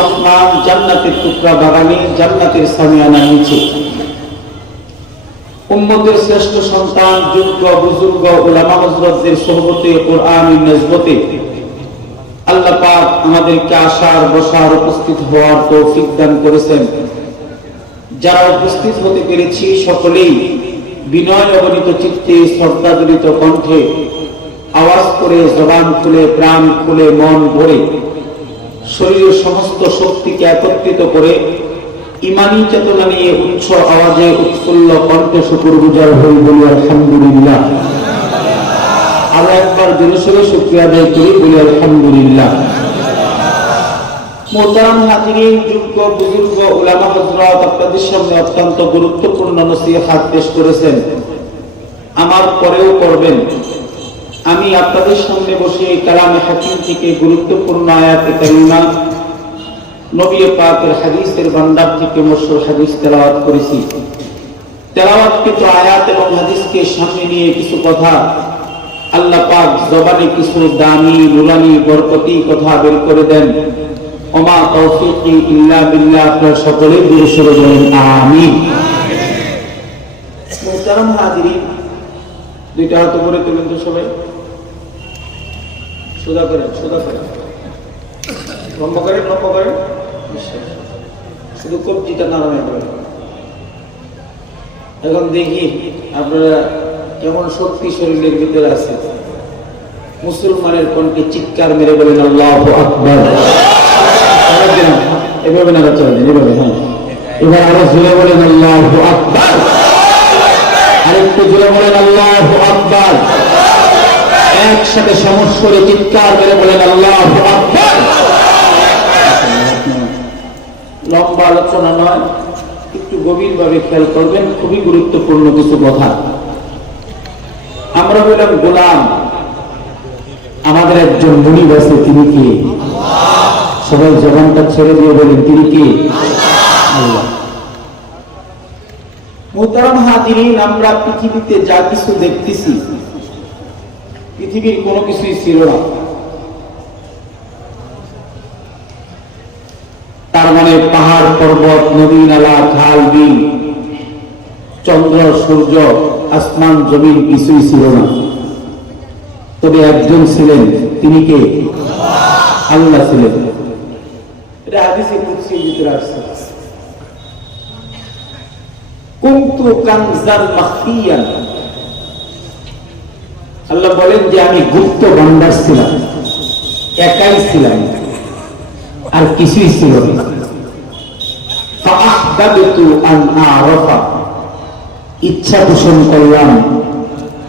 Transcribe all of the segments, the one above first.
রহমান জান্নাতের টুকরা বাগানে জান্নাতের সামিয়ানার নিচে উম্মতের শ্রেষ্ঠ সন্তান যোগ্য বুজুর্গ উলামা হযরতদের সোহবতে কোরআনের নজবতে আল্লাহ পাক আমাদেরকে আসার বসার উপস্থিত হওয়ার তৌফিক দান করেছেন। যারা উপস্থিত হতে পেরেছি সকলেই বিনয় অবনীত চিত্তে শ্রদ্ধাজড়িত কণ্ঠে আওয়াজ করে জবান খুলে প্রাণ খুলে মন ভরে শরীরের সমস্ত শক্তিকে একত্রিত করে ইমানি চেতনা নিয়ে উচ্চ আওয়াজে উৎফুল্ল কণ্ঠে শুকরগুজার হই বলি আলহামদুলিল্লাহ। আরো একবার দিনসরে শুকরিয়া আদায় করি বলি আলহামদুলিল্লাহ। মোহতারাম হাজিরিন, যোগ্য বুজুর্গ উলামা হযরত আপনাদের সামনে অত্যন্ত গুরুত্বপূর্ণ নসিহত পেশ করেছেন, আমার পরেও করবেন। আমি আপনাদের সামনে বসে কালামে হাকিম থেকে গুরুত্বপূর্ণ আয়াতে কারিমা নবী পাকের হাদিসের ভান্ডার থেকে মশহুর হাদিস তেলাওয়াত করেছি। তেলাওয়াতকৃত আয়াত এবং হাদিসকে সামনে নিয়ে কিছু কথা আল্লাহ পাক জবানে কিছু দামি নুরানি বরকতি কথা বের করে দেন। ওমা তৌফিকি ইল্লা বিল্লাহ। আপনারা সকলেই দূরে সরে বলেন আমিন। মুহতারাম হাজিরিন, দুইটা হাত উপরে তুলেন তো সবাই, সোজা করেন, সোজা করেন, লম্বা করেন, লম্বা করেন, শুধু কবজিটা নাড়ানো করেন। এখন দেখি আপনারা কেমন শক্তি শরীরের ভিতরে আছে। মুসলমানের কণ্ঠে চিৎকার মেরে বলেন আল্লাহু আকবার। এভাবে না চলে দিন, এভাবে। হ্যাঁ, এবার আরো জোরে বলেন আল্লাহু আকবার। আরেকটু জোরে বলেন আল্লাহু আকবার। একসাথে সমস্বরে চিৎকার মেরে বলেন আল্লাহু আকবার। লম্বা আলোচনা নয়, একটু গভীরভাবে খেয়াল করবেন, খুবই গুরুত্বপূর্ণ কিছু কথা। আমরা বললাম গোলাম, আমাদের একজন মুনিব আছে, তিনি কে? সবাই জবানটা ছেড়ে দিয়ে বলেন তিনি কে? আল্লাহ। মুহতারাম হাজিরিন, আমরা পৃথিবীতে যা কিছু দেখতেছি, পৃথিবীর কোনো কিছুই ছিল না। তার মানে পাহাড় পর্বত নদী নালা খাল বিল চন্দ্র সূর্য আসমান জমিন কিছুই ছিল না। তবে একজন ছিলেন, তিনি কে? আল্লাহ ছিলেন। এটা হাদিসে কুদসির ভিতরে আসছে, কুনতু কানজান মাখফিয়ান। আল্লাহ বলেন যে আমি গুপ্ত ভান্ডার ছিলাম, একাই ছিলাম, আর কিছুই ছিল না। ফাআহবাবতু আন আ'রাফা, ইচ্ছা পোষণ করলাম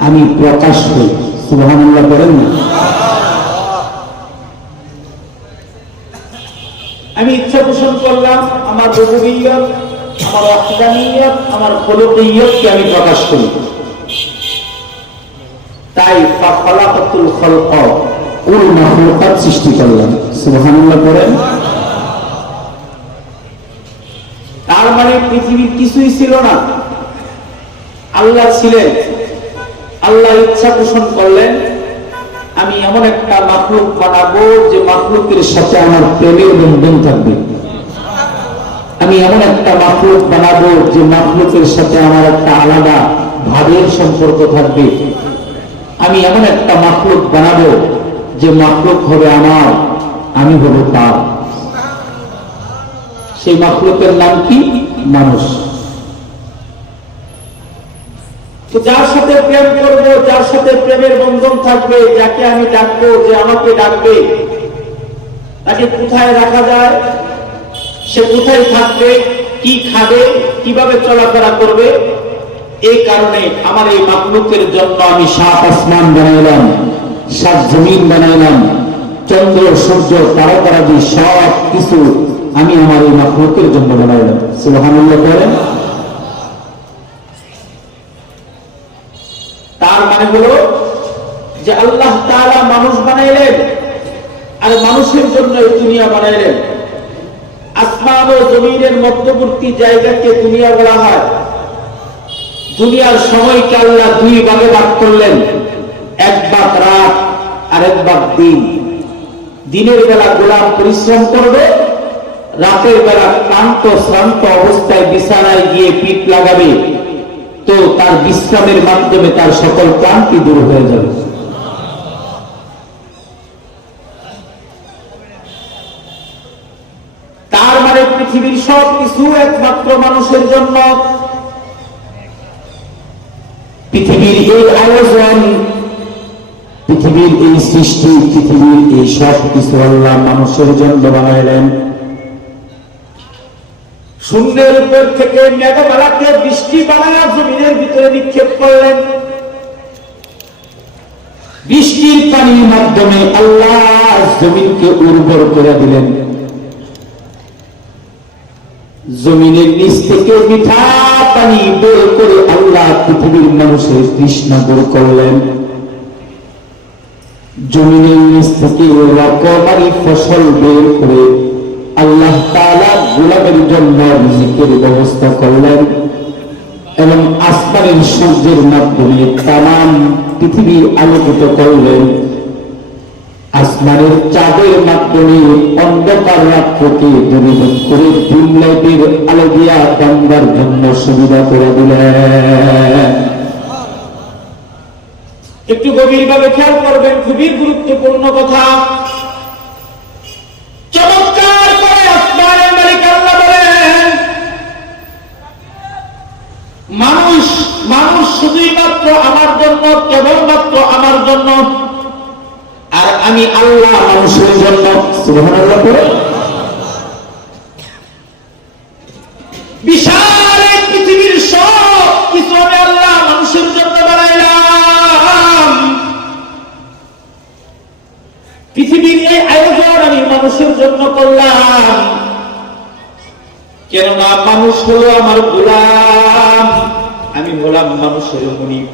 আমি প্রকাশ হই। সুবহানাল্লাহ বলেন না? আমি ইচ্ছা পোষণ করলাম আমার রুবুবিয়্যত, আমার ওয়াহদানিয়্যত, আমার খুলুকিয়্যতকে আমি প্রকাশ করি। তাই ফাখালাকাতুল খালকা, কুল মাখলুকাত সৃষ্টি করলাম। সুবহানাল্লাহ বলেন? তার মানে পৃথিবীর কিছুই ছিল না, আল্লাহ ছিলেন। আল্লাহ ইচ্ছা পোষণ করলেন আমি এমন একটা মাখলুক বানাবো যে মাখলুকের সাথে আমার প্রেমের বন্ধন থাকবে। আমি এমন একটা মাখলুক বানাবো যে মাখলুকের সাথে আমার একটা আলাদা ভাবের সম্পর্ক থাকবে। আমি এমন একটা মাখলুক বানাবো যে মাখলুক হবে আমার, আমি হব তার। সেই মাখলুকের নাম কি? মানুষ। তো যার সাথে প্রেম করব, যার সাথে প্রেমের বন্ধন থাকবে, যাকে আমি ডাকবো, যে আমাকে ডাকবে, তাকে কোথায় রাখা যায়, সে কোথায় থাকবে, কি খাবে, কিভাবে চলাফেরা করবে, এই কারণে আমার এই মাখলুকের জন্য আমি 7 আসমান বানাইলাম, 7 জমিন বানাইলাম, চন্দ্র সূর্য তারকারাদি সব কিছু আমি আমার এই মাখলুকের জন্য বানাইলাম। সুবহানাল্লাহ বলেন? তার মানে হলো যে আল্লাহ তাআলা মানুষ বানাইলেন, আর মানুষের জন্য এই দুনিয়া বানাইলেন। আসমান ও জমিনের মধ্যবর্তী জায়গাকে দুনিয়া বলা হয়। দুনিয়ার সময়কে আল্লাহ 2 ভাগে ভাগ করলেন, এক ভাগ রাত আর এক ভাগ দিন। দিনের বেলা গোলাম পরিশ্রম করবে, রাতের বেলা ক্লান্ত শ্রান্ত অবস্থায় বিছানায় গিয়ে পিঠ লাগাবে, তো তার বিশ্রামের মাধ্যমে তার সকল ক্লান্তি দূর হয়ে যাবে। তার মানে পৃথিবীর সব কিছু একমাত্র মানুষের জন্য। পৃথিবীর এই আয়োজন, পৃথিবীর এই সৃষ্টি, পৃথিবীর এই সব কিছু আল্লাহ মানুষের জন্য বানাইলেন। শূন্যের উপর থেকে মেঘমালাকে বৃষ্টি বানায়া জমিনের ভিতরে নিক্ষেপ করলেন। বৃষ্টির পানির মাধ্যমে আল্লাহ জমিনকে উর্বর করে দিলেন। জমিনের নিচ থেকে মিঠা পানি বের করে আল্লাহ পৃথিবীর মানুষের তৃষ্ণা দূর করলেন। জমিনের নিচ থেকে রকমারি ফসল বের করে আল্লাহ তাআলা গোলামের জন্য রিজিকের ব্যবস্থা করলেন এবং আসমানের সূর্যের মাধ্যমে তামাম পৃথিবী আলোকিত করলেন। আসমানের চাঁদের মাধ্যমে অন্ধকার রাত্রকে দূরীভূত করে দিন লাইটের আলো দিয়া বান্দার জন্য সুবিধা করে দিলেন। একটু গভীরভাবে খেয়াল করবেন, খুবই গুরুত্বপূর্ণ কথা। চমৎকার করে আসমানের মালিক আল্লাহ বলেন, মানুষ মানুষ শুধুই মাত্র আমার জন্য, কেবলমাত্র আমার জন্য, আর আমি আল্লাহ মানুষের জন্য। সুবহানাল্লাহ বলে বিশাল এক পৃথিবীর সব কিছু আমি আল্লাহ মানুষের জন্য বানাইলাম। পৃথিবীর এই আয়োজন আমি মানুষের জন্য করলাম, কেননা মানুষ হলো আমার গোলাম, আমি হলাম মানুষের মুনিব।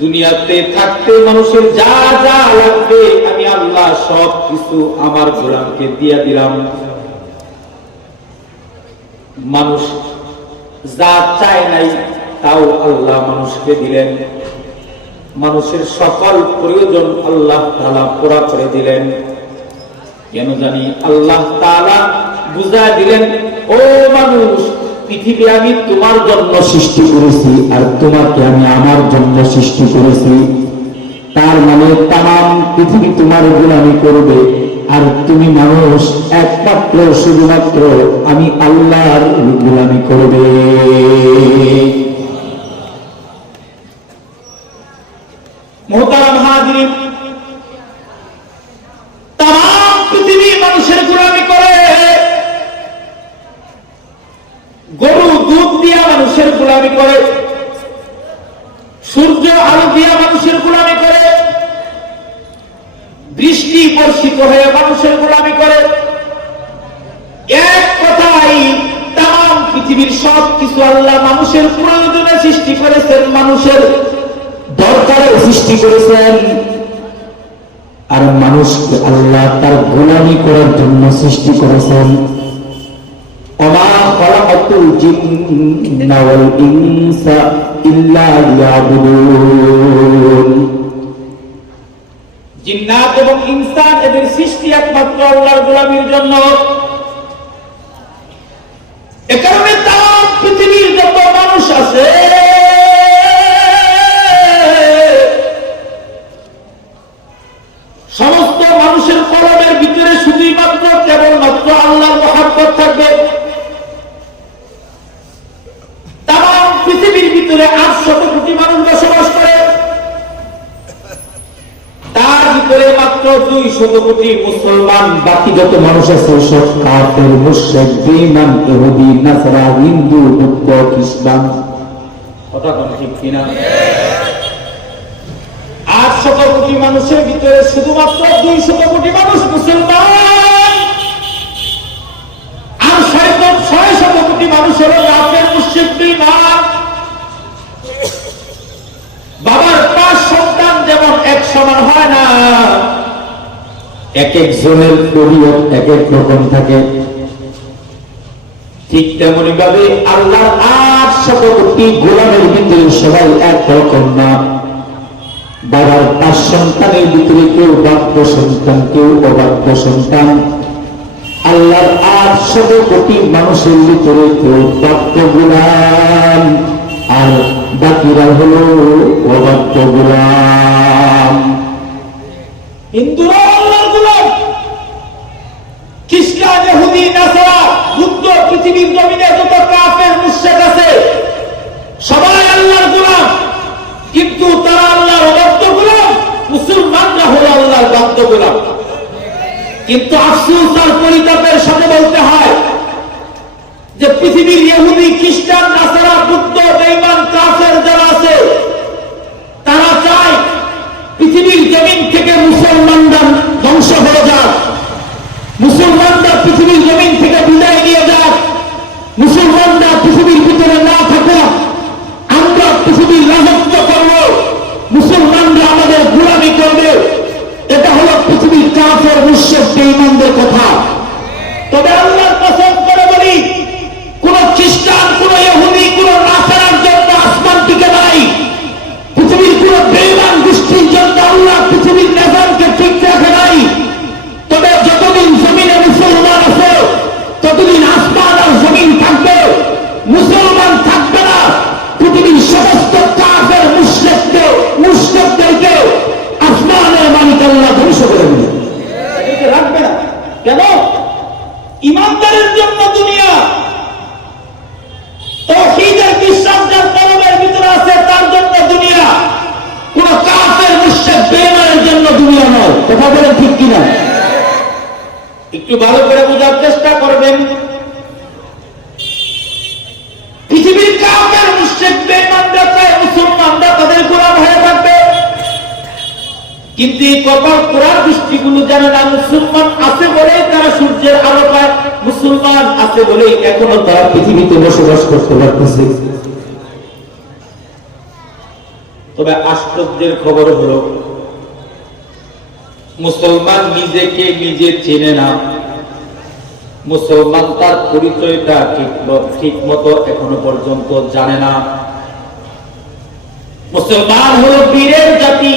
দুনিয়াতে থাকতে মানুষের যা যা লাগবে আমি আল্লাহ সব কিছু আমার গোলামকে দিয়ে দিলাম। মানুষ যা চায় নাই তাও আল্লাহ মানুষকে দিলেন। মানুষের সকল প্রয়োজন আল্লাহ তাআলা পুরা করে দিলেন। কেন জানি আল্লাহ তাআলা বুঝা দিলেন, ও মানুষ, পৃথিবী আমি তোমার জন্য সৃষ্টি করেছি আর তোমাকে আমি আমার জন্য সৃষ্টি করেছি। তার মানে তাম পৃথিবী তোমার গোলামি করবে, আর তুমি মানুষ একমাত্র শুধুমাত্র আমি আল্লাহর গোলামি করবে। মুহতারাম হাজিরিন, তাম পৃথিবী মানুষের গোলামি করে। গরু দুধ দিয়া মানুষের গোলামি করে, সূর্য আলো দিয়া মানুষের গোলামি করে, বৃষ্টি বর্ষিত হয়ে মানুষের গোলামি করে। এক কথাই তাম পৃথিবীর সব কিছু আল্লাহ মানুষের প্রয়োজনে সৃষ্টি করেছেন, মানুষের দরকারে সৃষ্টি করেছেন, আর মানুষকে আল্লাহ তার গোলামি করার জন্য সৃষ্টি করেছেন। ওমা খালাকাতুল জিন্না ওয়াল ইনসা ইল্লা লিয়াবুদুন। জিন্নাত এবং ইনসান এদের সৃষ্টি একমাত্র আল্লাহর গোলামির জন্য। এ কারণে তাম পৃথিবীর যত মানুষ আছে সমস্ত মানুষের কলমের ভিতরে শুধুই মাত্র কেবলমাত্র আল্লাহর মহব্বত থাকবে। তাম পৃথিবীর ভিতরে 800 কোটি মানুষ বসবাস করে, তার ভিতরে মাত্র 200 কোটি মুসলমান। বাকি যত মানুষ আছে সব কাফের, মুশরিক, বেঈমান, ইহুদি, নাসারা, হিন্দু, বৌদ্ধ, খ্রিস্টান। কথা কোন ঠিক কিনা? 800 কোটি মানুষের ভিতরে শুধুমাত্র 200 কোটি মানুষ মুসলমান, আর 600 কোটি মানুষ হল কাফের, মুশরিক, বেঈমান। বাবার 5 সন্তান যেমন এক সমান হয় না, এক একজনের পরিবার এক এক রকম থাকে, ঠিক তেমনি ভাবে আল্লাহর 800 কোটি গোলামের ভিতরে সবাই এক রকম না। বাবার 5 সন্তানের ভিতরে কেউ বাধ্য সন্তান, কেউ অবাধ্য সন্তান। আল্লাহর 800 কোটি মানুষের ভিতরে কেউ বাধ্য গোলাম, আর বাকিরা হলো অবাধ্য গোলাম। হিন্দুরা আল্লাহর গোলাম, খ্রিস্টান, ইহুদি, নাসারা, বুদ্ধ, পৃথিবীর জমিনে যত কাফের মুশরিক আছে সবাই আল্লাহর গোলাম, কিন্তু তারা আল্লাহর অবাধ্য গোলাম। মুসলমানরা হলো আল্লাহর বাধ্য গোলাম। কিন্তু আফসোস আর পরিতাপের সাথে বলতে হয় যে পৃথিবীর ইহুদি, খ্রিস্টান, নাসারা, বুদ্ধ, বেঈমান, কাফের যারা আছে তারা চায় পৃথিবীর জমিন থেকে মুসলমানরা ধ্বংস হয়ে যাক, মুসলমানরা পৃথিবীর জমিন থেকে বিদায় নিয়ে যাক, মুসলমানরা পৃথিবীর ভিতরে না থাকুক, আমরা পৃথিবীর রাজত্ব করব, মুসলমানরা আমাদের গোলামি করবে। এটা হলো পৃথিবীর কাফের মুশরিক বেঈমানদের কথা। তবে আল্লাহর কসম করে বলি, কোন খ্রিস্টান, কোন ইহুদি, কোন নাসারার জন্য আসমান টিকে নাই। পৃথিবীর কোন বেঈমান গোষ্ঠীর জন্য আল্লাহ পৃথিবীর নিজামকে ঠিক রাখে নাই। তবে যতদিন জমিনে মুসলমান আছে ততদিন আসমান আর জমিন থাকবে। মুসলমান থাকবে না, পৃথিবীর সমস্ত কাফের মুশরিকদেরকে আসমানের মালিক আল্লাহ ধ্বংস করে দিবে, এটাকে রাখবে না। কেন? ইমানদারের জন্য দুনিয়া, তাওহীদের বিশ্বাস যার কলবের ভিতরে আছে তার জন্য দুনিয়া, কোন কাফের মুশরিক বেঈমানের জন্য দুনিয়া নয়। কথা বলেন ঠিক কিনা? একটু ভালো করে বোঝার চেষ্টা করবেন। পৃথিবীর কাফের মুশরিক বেঈমানরা চায় মুসলমানরা তাদের গোলাম হয়ে থাকবে, কিন্তু এই কপাল কোরআন দৃষ্টিগুলো জানে না। মুসলমান আছে বলেই তারা সূর্যের আলো পায়, মুসলমান আছে বলেই এখনো তারা পৃথিবীতে বসবাস করতে পারতেছে। তবে আশ্চর্যের খবর হলো মুসলমান নিজেকে নিজে চেনে না, মুসলমান তার পরিচয়টা ঠিক মতো এখনো পর্যন্ত জানে না। মুসলমান হলো বীরের জাতি,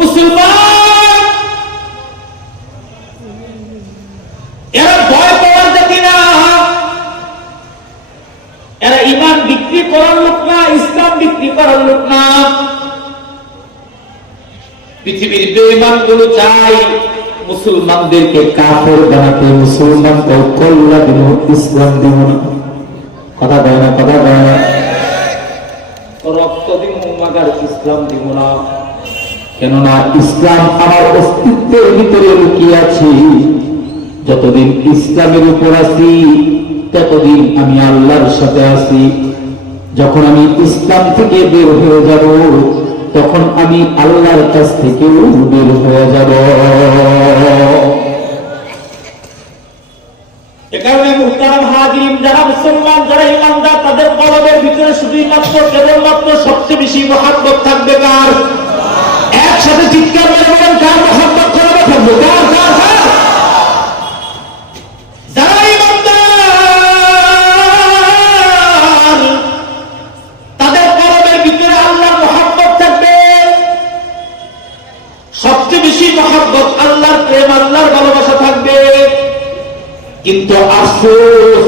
মুসলমান এরা ভয় পাওয়ার জাতি না, এরা ঈমান বিক্রি করার লোক না, ইসলাম বিক্রি করার লোক না। পৃথিবীর বেঈমান গুলো চাই মুসলমানদেরকে কাফের বানাতে, মুসলমানকে কল্লা দিব, ইসলাম দিব না। কথা বলে না, কথা বলে না। রক্ত দিব মাগার ইসলাম দিব না। কেননা ইসলাম আমার অস্তিত্বের ভিতরে লুকিয়ে আছে। যতদিন ইসলামের উপর আছি ততদিন আমি আল্লাহর সাথে আছি। যখন আমি ইসলাম থেকে বের হয়ে যাব তখন আমি আল্লাহর কাছ থেকেও বের হয়ে যাব। এ কারণে মুহতারাম হাজিরিন, যারা মুসলমান, যারা ঈমানদার, তাদের কলবের ভিতরে শুধুই মাত্র কেবলমাত্র সবচেয়ে বেশি মহব্বত থাকবে কার? একসাথে চিৎকার মেরে বলেন, কার মহব্বত করবে থাকবে? কার কার কার? যারা ঈমানদার তাদের কলবের ভিতরে আল্লাহর মহব্বত থাকবে, সবচেয়ে বেশি মহব্বত, আল্লাহর প্রেম, আল্লাহর ভালোবাসা থাকবে। কিন্তু আফসোস,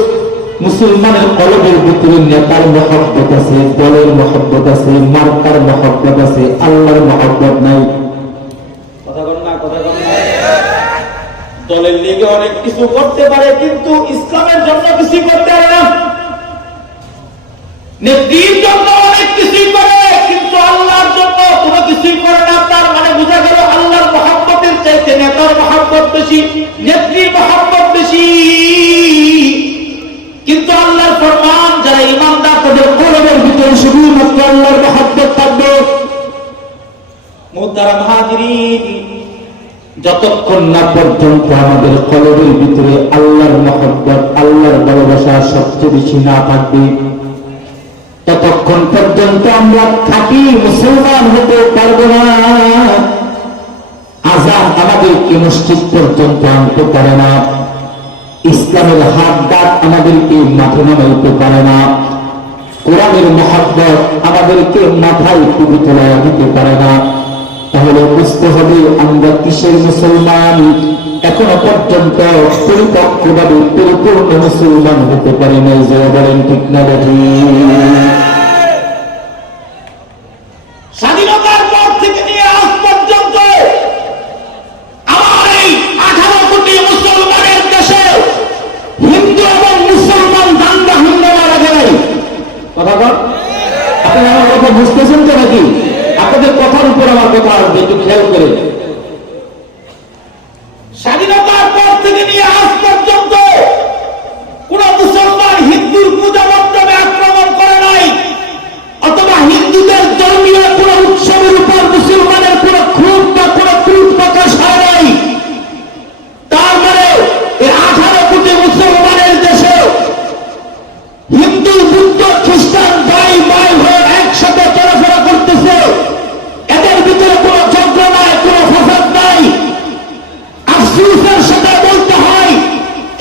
মুসলমানের কলবের ভিতরে নেতার মহব্বত আছে, দলের মহব্বত আছে, মার্কার মহব্বত আছে, আল্লাহর মহব্বত নাই। কথা বল না, কথা বল না। দলের লিগে অনেক কিছু করতে পারে কিন্তু ইসলামের জন্য কিছু করতে পারে না। নেত্রীর জন্য অনেক কিছুই করে কিন্তু আল্লাহর জন্য কোনো কিছুই করে না। তার মানে বোঝা গেল আল্লাহর মহব্বতের চাইতে নেতার মহব্বত বেশি, নেত্রীর মহব্বত বেশি। কিন্তু আল্লাহর ফরমান, যারা ঈমানদার তাদের কলবের ভিতরে শুধুমাত্র আল্লাহর মহব্বত থাকবে। মুহতারাম হাজিরিন, যতক্ষণ না পর্যন্ত আমাদের কলবের ভিতরে আল্লাহর মহব্বত, আল্লাহর ভালোবাসা সবচেয়ে বেশি না থাকবে ততক্ষণ পর্যন্ত আমরা থাকি মুসলমান হতে পারবো না। আযান আমাদেরকে মসজিদ পর্যন্ত আনতে পারে না, ইসলামের হাত ডাক আমাদেরকে মাঠে নামাইতে পারে না। কোরআনের মহব্বত আমাদেরকে মাথায় টুপি তোলা দিতে পারে না, তাহলে বুঝতে হবে আমরা কিসের মুসলমান? এখনো পর্যন্ত পরিপক্কভাবে পরিপূর্ণ মুসলমান হতে পারি নাই। যে বলেন ঠিক না ঠিক? স্বাধীনতার পর থেকে নিয়ে আজ পর্যন্ত আমার এই 18 কোটি মুসলমানের দেশে হিন্দু এবং মুসলমান দাঙ্গা হাঙ্গামা লাগে নাই। কথা বল, আপনি আমার কথা বুঝতেছেন তো নাকি? আপনাদের কথার উপর আমার কথা আসবে, একটু খেয়াল করে। স্বাধীনতার পর থেকে নিয়ে আজ পর্যন্ত কোন মুসলমান হিন্দুর পূজা মণ্ডপে আক্রমণ করে নাই, অথবা হিন্দুদের ধর্মীয় কোন উৎসবের উপর মুসলমানের কোন ক্ষোভ বা কোন ক্রোধ প্রকাশ হয় নাই। তার মানে এই 18 কোটি মুসলমানের দেশে হিন্দু, বুদ্ধ, খ্রিস্টান ভাই ভাই হয়ে একসাথে চলাফেরা করতেছে। এদের ভিতরে কোন ঝগড়া নাই, কোন ফাসাদ নাই। আফসোসের সাথে বলতে হয়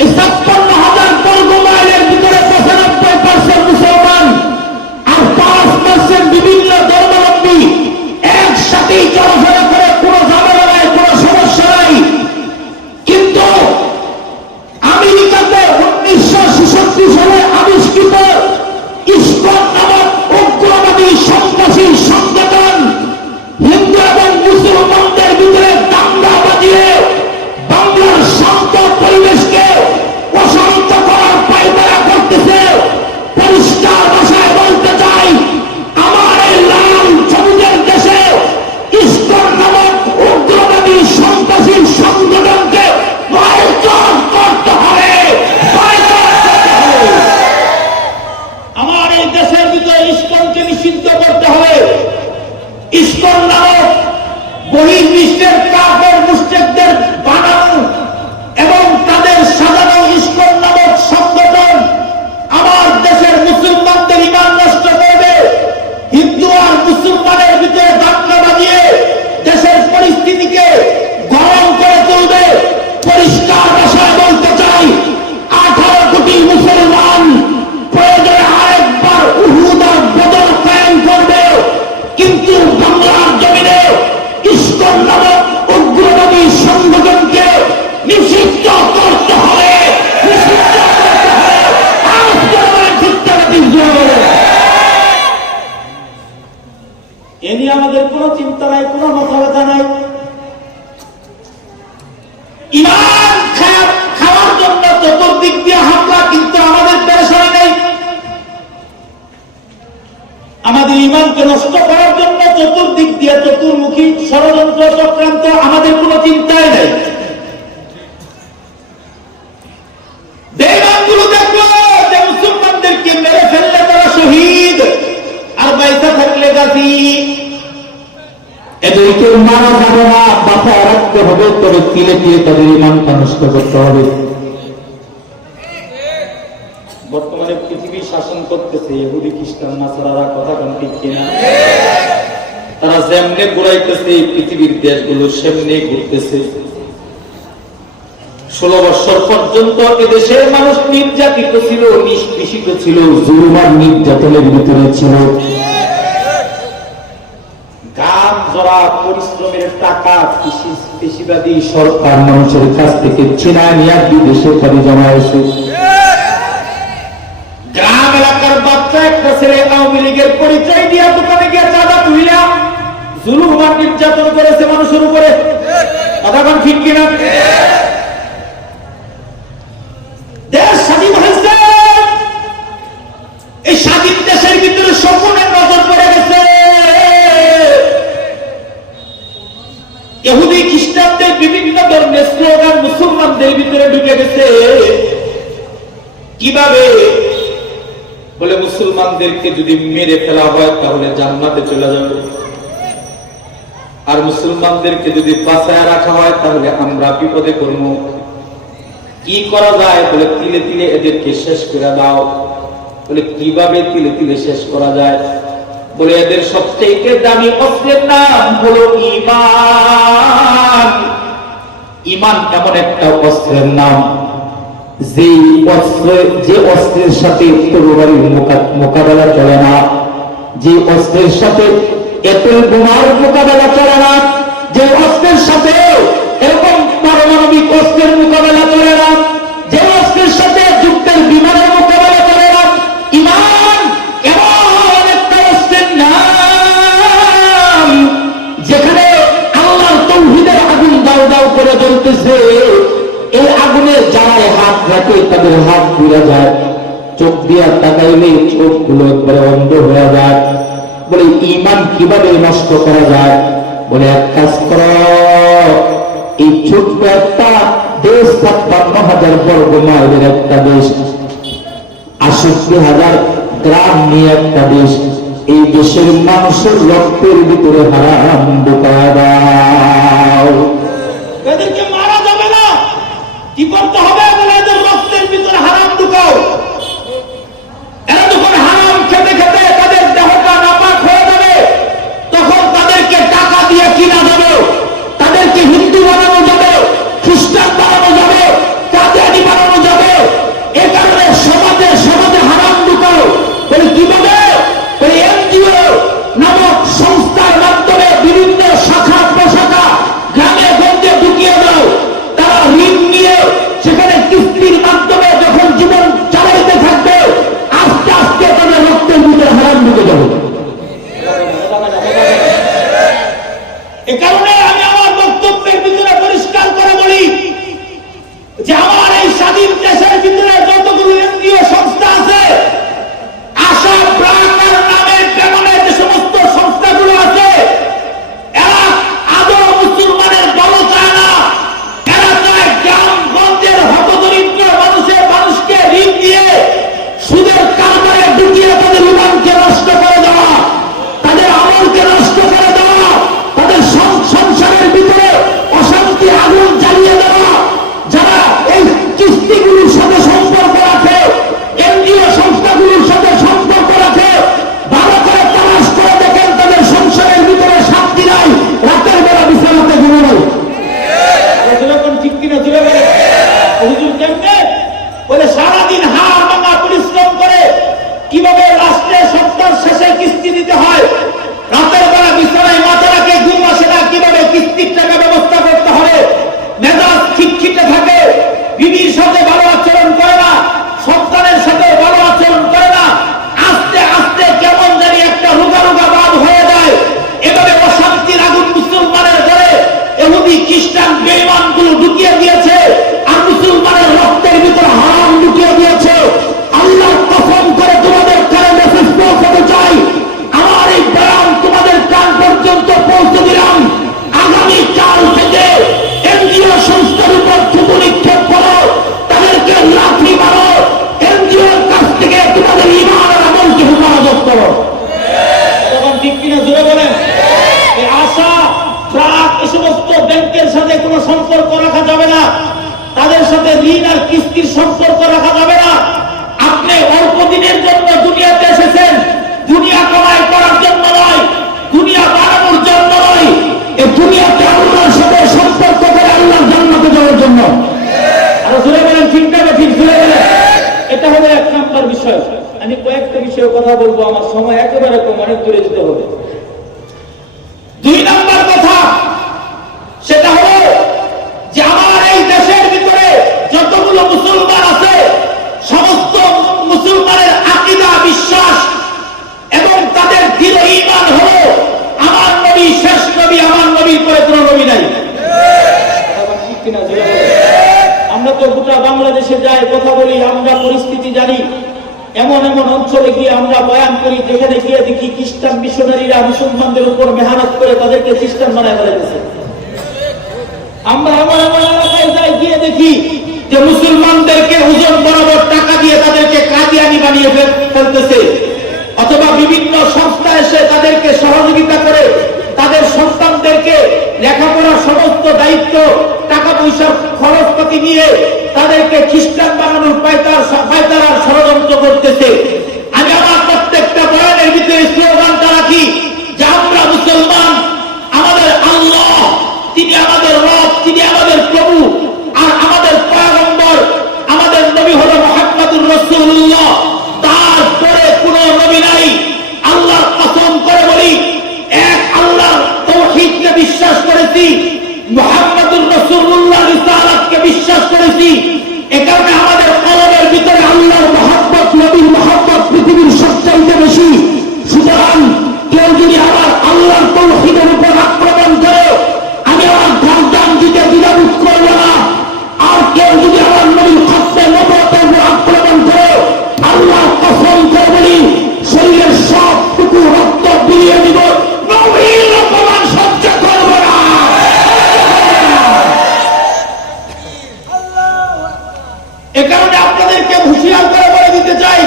এই 56,000 বর্গ মাইলের ভিতরে 95% মুসলমান আর 5% বিভিন্ন ধর্মাবলম্বী একসাথেই চলাফেরা করে, কোনো ঝামেলা নাই, কোনো সমস্যা নাই। কিন্তু আমেরিকাতে 1966 সালে আবিষ্কৃত ইসকন নামক উগ্রবাদী সন্ত্রাসী সংগঠন হিন্দু এবং মুসলমানদের ভিতরে দাঙ্গা বাজিয়ে বাংলার শান্ত পরিবেশকে অশান্ত করার পায়তারা করতেছে। পরিষ্কার ভাষায় বলতে চাই, আমার এই লাল সবুজের দেশে ইসকন নামক উগ্রবাদী সন্ত্রাসী সংগঠনকে বয়কট করতে হবে, বয়কট করতে হবে। আমার এই দেশের ভিতরে ইসকনকে নিষিদ্ধ করতে হবে। ইসকন নামক বহির্বিশ্বের কাফের মুশরিকদের বানানো এবং তাদের সাজানো ইসকন নামক সংগঠন আমার দেশের মুসলমানদের ঈমান নষ্ট করবে, হিন্দু আর মুসলমানের ভিতরে দাঙ্গা বাজিয়ে দেশের পরিস্থিতিকে গরম করে তুলবে। পরিষ্কার ভাষায় বলতে চাই, 18 কোটি মুসলমান প্রয়োজনে আরেকবার উহুদ আর বদর কায়েম করবে, কিন্তু বাংলার জমিনে ইসকন নামক উগ্রবাদী সংগঠনকে নিষিদ্ধ করতে হবে, নিষিদ্ধ করতে হবে। এ নিয়ে আমাদের কোনো চিন্তা নাই, কোনো মাথা ব্যথা নাই। ইমান খাওয়ার জন্য চতুর্দিক দিয়ে হামলা, কিন্তু আমাদের পেরেশানি নেই। আমাদের ইমানকে নষ্ট করার জন্য চতুর্দিক দিয়ে চতুর্মুখী ষড়যন্ত্র চক্রান্ত, আমাদের কোনো চিন্তাই নেই। বেঈমানগুলো দেখলো যে মুসলমানদেরকে মেরে ফেললে তারা শহীদ, আর বাইসা থাকলে গাজী। এদেরকে মারা যাবে না, বাঁচায় রাখতে হবে, তবে তিলে তিলে তাদের ইমানটা নষ্ট করতে হবে। বর্তমানে পৃথিবী শাসন করতেছে ইহুদি, খ্রিস্টান, নাসারারা, কথা কোন ঠিক কিনা? তারা যেমনে ঘুরাইতেছে এই পৃথিবীর দেশগুলো সেমনি ঘুরতেছে। 16 বছর পর্যন্ত এদেশের মানুষ নির্যাতিত ছিল, নিষ্পেষিত ছিল, জুলুম আর নির্যাতনের ভিতরে ছিল। গাম জরা পরিশ্রমের টাকা পেশিবাদী সরকার মানুষের কাছ থেকে ছিনায় নিয়ে বিদেশে পাড়ি জমাইছে। গ্রাম এলাকার বাচ্চা একটা ছেলে আওয়ামী লীগের পরিচয় দিয়া দোকানে গিয়ে চাঁদা তুইলা জুলুম আর নির্যাতন করেছে মানুষের উপরে, কথা কোন ঠিক কিনা? দেশ স্বাধীন হয়েছে, এই স্বাধীন দেশের ভিতরে সম্পূর্ণ নজর পড়ে গেছে। ইহুদি খ্রিস্টানদের বিভিন্ন ধরনের স্লোগান মুসলমানদের ভিতরে ঢুকে গেছে। কিভাবে? বলে মুসলমানদেরকে যদি মেরে ফেলা হয় তাহলে জান্নাতে চলে যাবে, আর মুসলমানদেরকে যদি বাঁচায় রাখা হয় তাহলে আমরা বিপদে পড়ব। কি করা যায়? বলে তিলে তিলে এদেরকে শেষ করে দাও। বলে কিভাবে তিলে তিলে শেষ করা যায়? বলে এদের সবচেয়ে দামি অস্ত্রের নাম হলো ঈমান। ঈমান এমন একটা অস্ত্রের নাম যে অস্ত্রের সাথে তরবারির মোকাবেলা চলে না, যে অস্ত্রের সাথে এতেল বোমার মোকাবেলা চলে না, যে অস্ত্রের সাথে এরকম পারমাণবিক অস্ত্রের মোকাবেলা চলে না, যে অস্ত্রের সাথে যুদ্ধের বিমানের মোকাবেলা চলে না, ইমান এমন একটা অস্ত্রের নাম যেখানে আল্লাহর তাওহীদের আগুন দাউ দাউ করে জ্বলতেছে। এই আগুনে যারা হাত রাখে তাদের হাত পুড়ে যায়, চোখ দিয়া তাকাইলে চোখগুলো একবারে অন্ধ হয়ে যায়। বলে ঈমান কিভাবে নষ্ট করা যায়? বলে এক কাজ করো, এই ছোট্ট একটা দেশ ৫৬,০০০ বর্গ মাইলের একটা দেশ, ৬৮,০০০ গ্রাম নিয়ে একটা দেশ, এই দেশের মানুষের রক্তের ভিতরে হারাম ঢুকায় দাও। এদেরকে মারা যাবে না, কি করতে হবে? বলে এদের রক্তের ভিতরে হারাম ঢুকাও। এরা যখন হারাম খেতে খেতে তাদের দেহটা নাপাক হয়ে যাবে, তখন তাদেরকে টাকা দিয়ে কিনা যাবে, তাদেরকে হিন্দু বানানো যাবে, খ্রিস্টান বানানো যাবে, কাদিয়ানি বানানো যাবে। এ কারণে সমাজে সমাজে হারাম ঢুকাও। বলে কিভাবে? বলে এনজিও নামক সংস্থার মাধ্যমে বিভিন্ন শাখা প্রশাখা গ্রামে গঞ্জে ঢুকিয়ে দাও। তারা ঋণ নিয়ে সেখানে কিস্তির মাধ্যমে যখন জীবন চালাইতে থাকবে, আস্তে আস্তে তাদের রক্তের ভিতরে হারাম ঢুকে যাবে। এ কারণে আমি আমার বক্তব্যের ভিতরে পরিষ্কার করে বলি যে আমার এই স্বাধীন দেশের ভিতরে যতগুলো এনজিও সংস্থা আছে, আশা প্রাণের নামে বেমানের যে সমস্ত সংস্থাগুলো আছে, এরা আদৌ মুসলমানের ভালো চায় না। এরা চায় গ্রামগঞ্জের হতদরিদ্র মানুষকে ঋণ দিয়ে সুদের কারবারে ঢুকিয়ে তাদের ইমানকে নষ্ট করে দেওয়া, তাদের আমলকে নষ্ট করে দেওয়া, তাদের সংসারের ভিতরে অশান্তি আগুন জ্বালিয়ে দেওয়া। যারা এই কিস্তিগুলোর সাথে সম্পর্ক রাখে, এনজিও সংস্থাগুলোর সাথে সম্পর্ক রাখে, ভালো করে তালাশ করে দেখেন তাদের সংসারের ভিতরে শান্তি নাই, রাতের বেলা বিছানাতে ঘুমানো। ঠিক কিনা জুড়ে বলে হুজুর কেমনে? বলে সারাদিন হাড় ভাঙা পরিশ্রম করে কিভাবে রাষ্ট্রের সপ্তাহ শেষে কিস্তি দিতে হয়, রাতের বেলা বিছানায় মাথা রাখে ঘুম আসে না, কিভাবে কিস্তির টাকা ব্যবস্থা করতে হবে, মেজাজ খিটখিটে থাকে, বিবির সাথে ভালো আচরণ করে না, সন্তানের সাথে ভালো আচরণ করে না, আস্তে আস্তে কেমন জানি একটা রোগা রোগা ভাব হয়ে যায়। এভাবে অশান্তির আগুন মুসলমানের ঘরে ইহুদি খ্রিস্টান বেঈমানগুলো ঢুকিয়ে দিয়েছে, আর মুসলমানের রক্তের ভিতরে হারাম ঢুকিয়ে দিয়েছে। আল্লাহর কসম করে তোমাদের কানে মেসেজ পৌঁছাতে চাই, আমার এই বয়ান তোমাদের কান পর্যন্ত পৌঁছে দিলাম। আগামী কাল থেকে এনজিও সংস্থার উপর থুতু নিক্ষেপ করো, তাদেরকে লাঠি মারো, এনজিওর কাছ থেকে তোমাদের ঈমান আর আমলকে হেফাজত করো। তখন ঠিক কিনা জোরে বলেন? এই আশা ট্রাক এ সমস্ত ব্যাংকের সাথে কোনো সম্পর্ক রাখা যাবে না, তাদের সাথে ঋণ আর কিস্তির সম্পর্ক রাখা যাবে না। আপনি অল্প দিনের জন্য দুনিয়াতে এসেছেন, দুনিয়া কামাই করার জন্য নয়, দুনিয়া বানানোর জন্য নয়, এই দুনিয়াতে আল্লাহর সাথে সম্পর্ক করে আল্লাহর জান্নাতে যাওয়ার জন্য। আর জোরে বলেন ঠিক না? ঠিক জোরে বলেন। এটা হলো ১ নম্বর বিষয়। আমি কয়েকটা বিষয়ে কথা বলবো, আমার সময় একেবারে কম, অনেক দূরে যেতে হবে। ২ নম্বর কথা, সেটা হলো যে আমার এই দেশের ভিতরে যতগুলো মুসলমান আছে, সমস্ত মুসলমানের আকীদা বিশ্বাস এবং তাদের দৃঢ় ঈমান হলো আমার নবী শেষ নবী, আমার নবীর পরে কোনো নবী নাই। ঠিক কিনা? আমরা তো গোটা বাংলাদেশে যাই, কথা বলি, আমরা পরিস্থিতি জানি। এমন এমন অঞ্চলে গিয়ে আমরা বয়ান করি, যেখানে গিয়ে দেখি খ্রিস্টান মিশনারিরা মুসলমানদের উপর মেহনত করে তাদেরকে খ্রিস্টান বানায় ফেলেছে। আমরা এমন এমন এলাকায় যাই, গিয়ে দেখি যে মুসলমানদেরকে ওজন বরাবর টাকা দিয়ে তাদেরকে কাদিয়ানি বানিয়ে ফেলতেছে, অথবা বিভিন্ন সংস্থা এসে তাদেরকে সহযোগিতা করে তাদের সন্তানদেরকে লেখাপড়ার সমস্ত দায়িত্ব, টাকা পয়সার খরচপাতি নিয়ে তাদেরকে খ্রিস্টান বানানোর পায়তারার ষড়যন্ত্র করতেছে। আমি আমার প্রত্যেকটা বয়ানের ভিতরে স্লোগানটা রাখি যে আমরা মুসলমান, আমাদের আল্লাহ তিনি আমাদের রব, তিনি আমাদের প্রভু, আর আমাদের পয়গম্বর, আমাদের রাসূলুল্লাহ, তারপরে কোন নবী নাই। আল্লাহর কসম করে বলি, এক আল্লাহর তাওহীদকে বিশ্বাস করেছি, মুহাম্মদুর রাসূলুল্লাহ রিসালাতকে বিশ্বাস করেছি। এ কারণে আমাদের কলবের ভিতরে আল্লাহর মহব্বত, নবীর মহব্বত পৃথিবীর সবচাইতে বেশি। সুতরাং কেউ যদি আবার আল্লাহর তাওহীদের উপর আক্রমণ করে, আমি আমার গর্দান দিতে দ্বিধাবোধ করব না। আর কেউ যদি আমার নবীর খতমে নবুওতের উপর আক্রমণ করে, আল্লাহর কসম করে বলি, শরীরের সবটুকু রক্ত বিলিয়ে দিব, নবীর অপমান সহ্য করব না। এ কারণে আপনাদেরকে হুঁশিয়ার করে বলে দিতে চাই,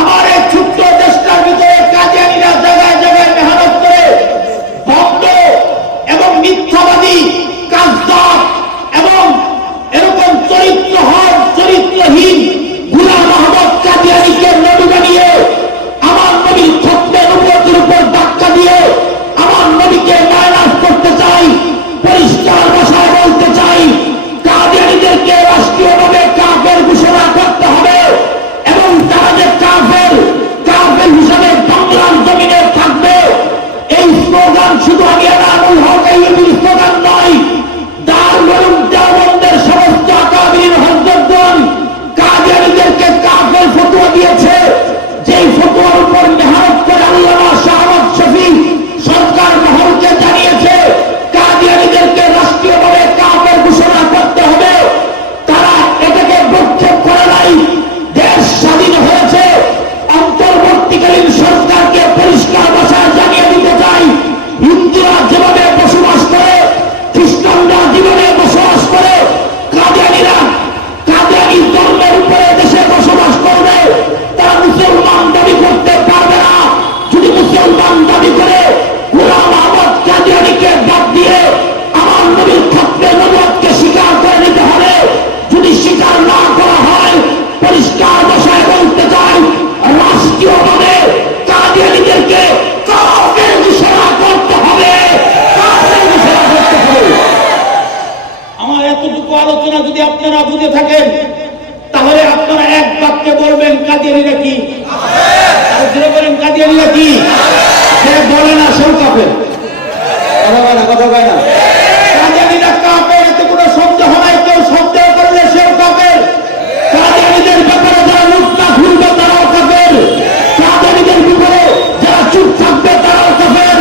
আমার এই ছোট্ট দেশটার ভিতরে কাদিয়ানীরা জায়গায় জায়গায় মেহনত করে ভক্ত এবং মিথ্যাবাদী, কাযযাব এবং এরকম চরিত্রহীন গোলাম আহমদ কাদিয়ানীকে নবী বানিয়ে আমার নবীর খতমে নবুওতের উপর ধাক্কা দিয়ে আমার নবীকে মাইনাস করতে চাই। পরিষ্কার ভাষায় বলতে চাই, কাদিয়ানীদেরকে রাষ্ট্রীয়ভাবে কাফের ঘোষণা করতে হবে এবং তারা যে কাফের হিসাবে বাংলার জমিনে থাকবে। এই স্লোগান শুধু আমিয়ানুল হক আইয়ুবীর স্লোগান নয়, দারুল উলুম দেওবন্দের সমস্ত আকাবির হযরতগণ কাদিয়ানীদেরকে কাফের ফতোয়া দিয়েছে। যেই ফতোয়ার উপর মেহনত করে আল্লামা শাহ আহমদ শফী সরকার মহলকে জানিয়েছে কাদিয়ানীদেরকে রাষ্ট্রীয়ভাবে কাফের ঘোষণা করতে হবে। তারা এটাকে প্রক্ষেপ করে নাই। দেশ স্বাধীন হয়েছে, অন্তর্বর্তীকালীন সরকারকে পরিষ্কার ভাষায় জানিয়ে দিতে চাই, হিন্দুরা যেভাবে বসবাস করে, খ্রিস্টানরা যেভাবে বসবাস করে, কাদিয়ানী ধর্মের উপরে দেশে বসবাস করবে। তারা মুসলমান দাবি করতে পারবে না। যদি মুসলমান দাবি করে, গোলাম আহমদ কাদিয়ানীকে বাদ দিয়ে আমার নবীর খতমে নবুওতকে স্বীকার করে নিতে হবে। যদি স্বীকার না করা হয়, পরিষ্কার ভাষায় বলতে চাই, রাষ্ট্রীয়ভাবে কাদিয়ানীদেরকে কাফের ঘোষণা করতে হবে, কাফের ঘোষণা করতে হবে। আমার এতটুকু আলোচনা যদি আপনারা বুঝে থাকেন, তাহলে আপনারা এক বাক্যে বলবেন কাদিয়ানীরা কি? আর জোরে বলেন কাদিয়ানীরা কি? সে বলে না সেও কাফের। কথা কয় না, কাদিয়ানীরা কাফের, এতে কোনো সন্দেহ নাই। কেউ সন্দেহ করলে সেও কাফের। কাদিয়ানীদের ব্যাপারে যারা মুখ না খুলবে তারাও কাফের। কাদিয়ানীদের ব্যাপারে যারা চুপ থাকবে তারাও কাফের।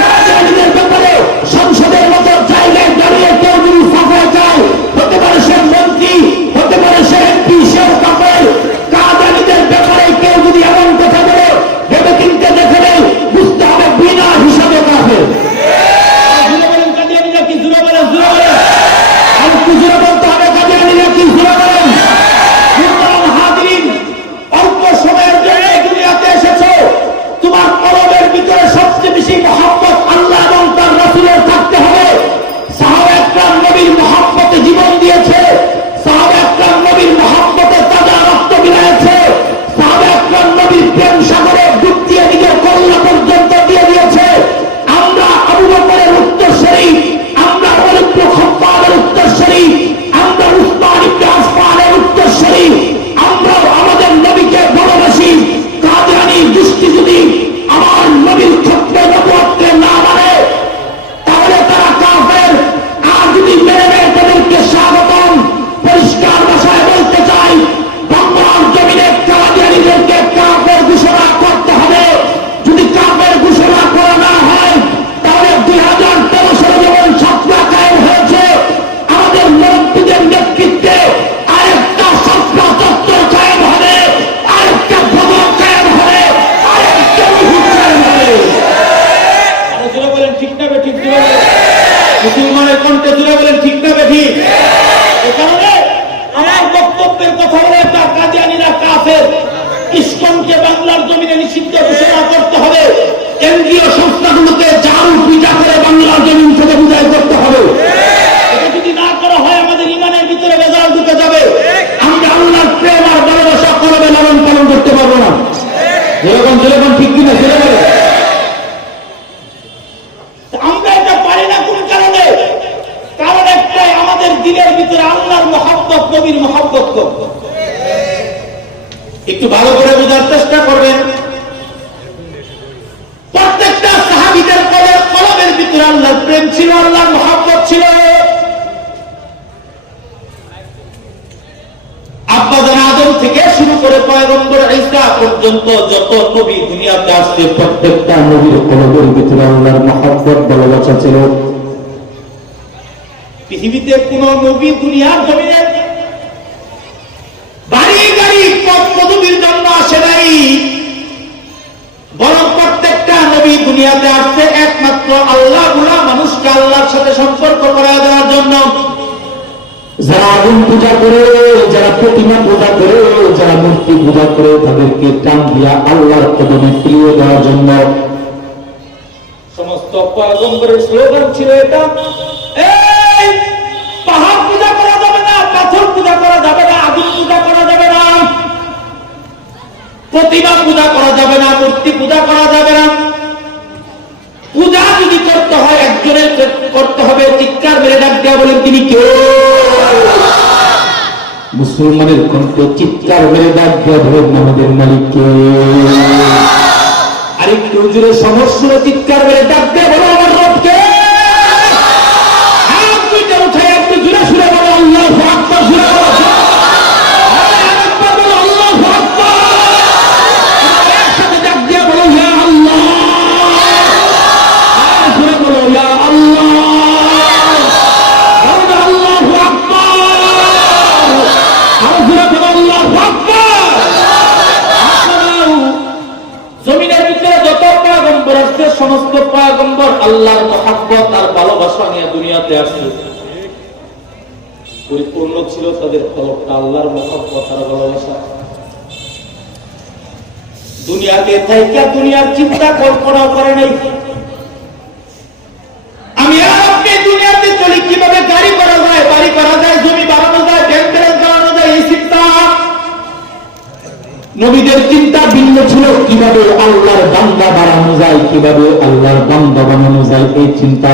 কাদিয়ানীদের ব্যাপারে সংসদের মতো জায়গায় দাঁড়িয়ে কেউ যদি সাফাই চায়, হতে পারে সে মন্ত্রী, হতে পারে সে এমপি, সেও কাফের। কাদিয়ানীদের ব্যাপারে কেউ যদি এমন কথা বলে, ভেবে চিন্তে দেখে নেই, বুঝতে হবে বিনা হিসাবে কাফের। জুড়ে বলেন কাদিয়ানীরা কি? জুড়ে বলেন, জুড়ে বলেন। আর একটু জুড়ে বলতে হবে কাদিয়ানীরা কি? জুড়ে বলেন। হাজিরিন, অল্প সময়ের জন্য দুনিয়াতে এসেছো, তোমার কলবের ভিতরে সবচেয়ে বেশি মহব্বত আল্লাহ এবং তার রাসূলের থাকতে হবে। সাহাবা একরাম নবীর মহব্বতে জীবন দিয়েছে, সাহাবা একরাম নবীর মহব্বতে তাজা রক্ত বিলাইছে, সাহাবা একরাম নবীর প্রেম সাগরে ডুব দিয়ে নিজের কল্লা পর্যন্ত দিয়ে দিয়েছে। আমরা আবু বকরের উত্তরসূরি, আমরা ওমর ইবনে খাত্তাবের উত্তরসূরি, আমরা উসমান ইবনে আফফানের উত্তরসূরি। আমরাও আমাদের নবীকে ভালোবাসি। কাদিয়ানী দৃষ্টি যদি আমার নবীর খতমে নবুওতকে না মানে, তাহলে তারা কাফের। আর যদি মেনে নেয়, তাদেরকে স্বাগতম। পরিষ্কার ভাষায় বলতে চাই, বাংলার জমিনে কাদিয়ানীদেরকে কাফের ঘোষণা করতে হবে। যদি কাফের ঘোষণা করা না হয়, তাহলে 2013 সালে যেমন ছাত্রা কায়েম হয়েছে, আমাদের মুরব্বীদের নেতৃত্বে আরেকটা ছাত্রা চত্বর কায়েম হবে, আরেকটা ভবন কায়েম হবে, আরেকটা মুহুর কায়েম হবে। আরো জোরে বলেন ঠিক না বেঠিক? জোরে বলেন। মুসলমানের কণ্ঠে জোরে বলেন ঠিক না বেঠিক? এ কারণে আমার বক্তব্যের কথা বলে, তার কাদিয়ানীরা কাফের। ইসকনকে বাংলার জমিনে নিষিদ্ধ ঘোষণা করতে হবে। এনজিও সংস্থাগুলোকে ঝাড়ু পিটা করে বাংলার জমিন থেকে বিদায় করতে হবে। এটা যদি না করা হয়, আমাদের ইমানের ভিতরে ভেজাল ঢুকে যাবে। আমরা আল্লাহর প্রেম আর ভালোবাসা কলবে লালন পালন করতে পারবো না। যেরকম ঠিক কিনা ছেলে বলে, আমরা এটা পারি না। কোন কারণে? কারণ একটাই, আমাদের দিলের ভিতরে আল্লাহর মহব্বত, নবীর মহব্বত কম। একটু ভালো করে বোঝার চেষ্টা করবেন। প্রত্যেকটা সাহাবীদের কলমের ভিতরে আল্লাহর প্রেম ছিল, আল্লাহর মহব্বত ছিল। আব্বাজান আদম থেকে শুরু করে পয়গম্বর ঈসা পর্যন্ত যত নবী দুনিয়াতে আসছে, প্রত্যেকটা নবীর কলমের ভিতরে আল্লাহর মহব্বত ভালোবাসা ছিল। পৃথিবীতে কোন নবী দুনিয়ার জমিনে বাড়ি গাড়ি পদবীর জন্য আসে নাই, বরং প্রত্যেকটা নবী দুনিয়াতে আসছে একমাত্র আল্লাহ গুলা মানুষকে আল্লাহর সাথে সম্পর্ক করা দেওয়ার জন্য। যারা আগুন পূজা করে, যারা প্রতিমা পূজা করে, যারা মূর্তি পূজা করে, তাদেরকে টান দিয়া আল্লাহর কদমে ফিরিয়ে দেওয়ার জন্য। সমস্ত পয়গম্বরের স্লোগান ছিল এটা, এই পাহাড় পূজা করা যাবে না, পাথর পূজা করা যাবে না, আগুন পূজা করা যাবে না, প্রতিমা পূজা করা যাবে না, মূর্তি পূজা করা যাবে না। পূজা যদি করতে হয় একজনের করতে হবে। চিৎকার মেরে ডাক দেওয়া বলেন তিনি কে? মুসলমানের কণ্ঠ চিৎকার মেরে ডাক দেওয়া বলেন আমাদের মালিককে। আরেকটু জোরে সমস্যা চিৎকার মেরে ডাক দেওয়া বলো আমার রবকে। হাত দুইটা উঠে একটু জোরে সুরে বলো আল্লাহু আকবার, জোরে বলো আরেকবার বলো আল্লাহু আকবার। একসাথে ডাক দেওয়া বলো ইয়া আল্লাহ, আর জোরে বলো ইয়া আল্লাহ, আল্লাহু আকবার, আর জোরে বলো আল্লাহু আকবার। জমিনের ভিতরে যত পয়গম্বর আসছে, সমস্ত পয়গম্বর আল্লাহর মহব্বত আর ভালোবাসা নিয়ে দুনিয়াতে আসছে। পরিপূর্ণ ছিল তাদের কলবটা আল্লাহর মহব্বত আর ভালোবাসা। দুনিয়াতে থাইকা দুনিয়ার চিন্তা কল্পনা করে নাই। আমি আর আপনি দুনিয়াতে চলি কিভাবে গাড়ি করা যায়, বাড়ি করা যায়, জমি বাড়ানো যায়, ব্যাংক ব্যালেন্স বাড়ানো যায়, এই চিন্তা। নবীদের চিন্তা ভিন্ন ছিল, কিভাবে আল্লাহর বান্দা বাড়ানো যায়, কিভাবে আল্লাহর বান্দা বানানো যায়, এই চিন্তা।